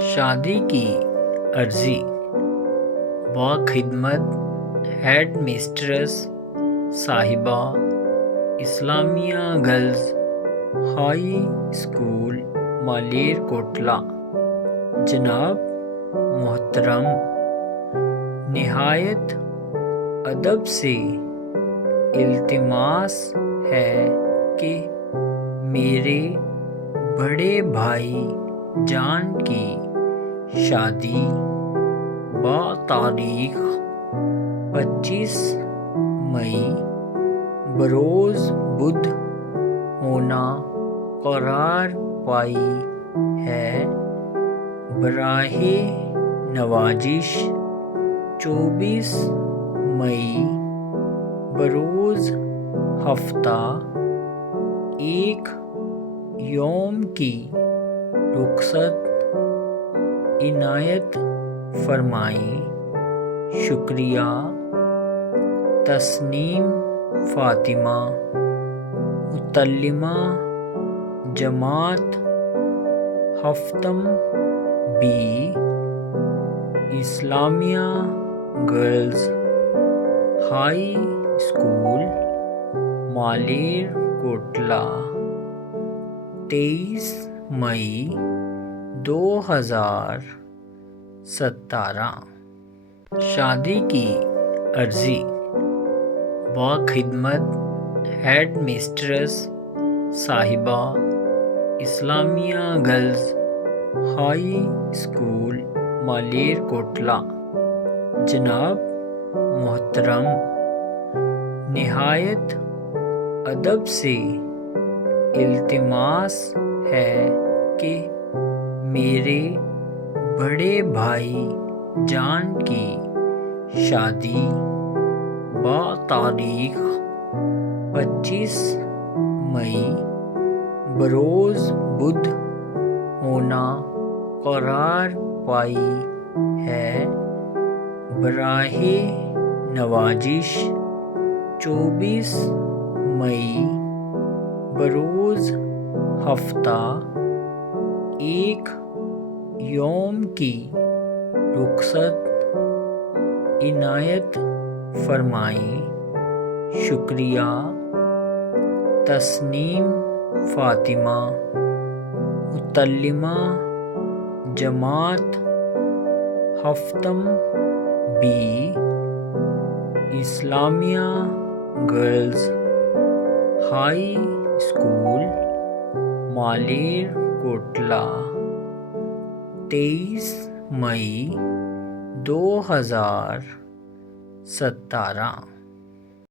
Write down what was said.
شادی کی عرضی باخدمت ہیڈ مسٹریس صاحبہ Islamia girls high school Malerkotla جناب محترم، نہایت ادب سے التماس ہے کہ میرے بڑے بھائی جان کی شادی بتاریخ 25 مئی بروز بدھ ہونا قرار پائی ہے۔ براہ نوازش 24 مئی بروز ہفتہ ایک یوم کی رخصت عنایت فرمائیں۔ شکریہ۔ تسنیم فاطمہ، متعلمہ جماعت ہفتم B, Islamia girls high school Malerkotla, 23 مئی 2017۔ شادی کی عرضی باخدمت ہیڈ مسٹریس صاحبہ Islamia girls high school Malerkotla جناب محترم، نہایت ادب سے التماس ہے کہ میرے بڑے بھائی جان کی شادی بتاریخ 25 مئی بروز بدھ ہونا قرار پائی ہے۔ براہ نوازش 24 مئی بروز ہفتہ ایک یوم کی رخصت عنایت فرمائیں۔ شکریہ۔ تسنیم فاطمہ، متعلمہ جماعت ہفتم B, Islamia girls high school Malerkotla, 23 مئی 2017۔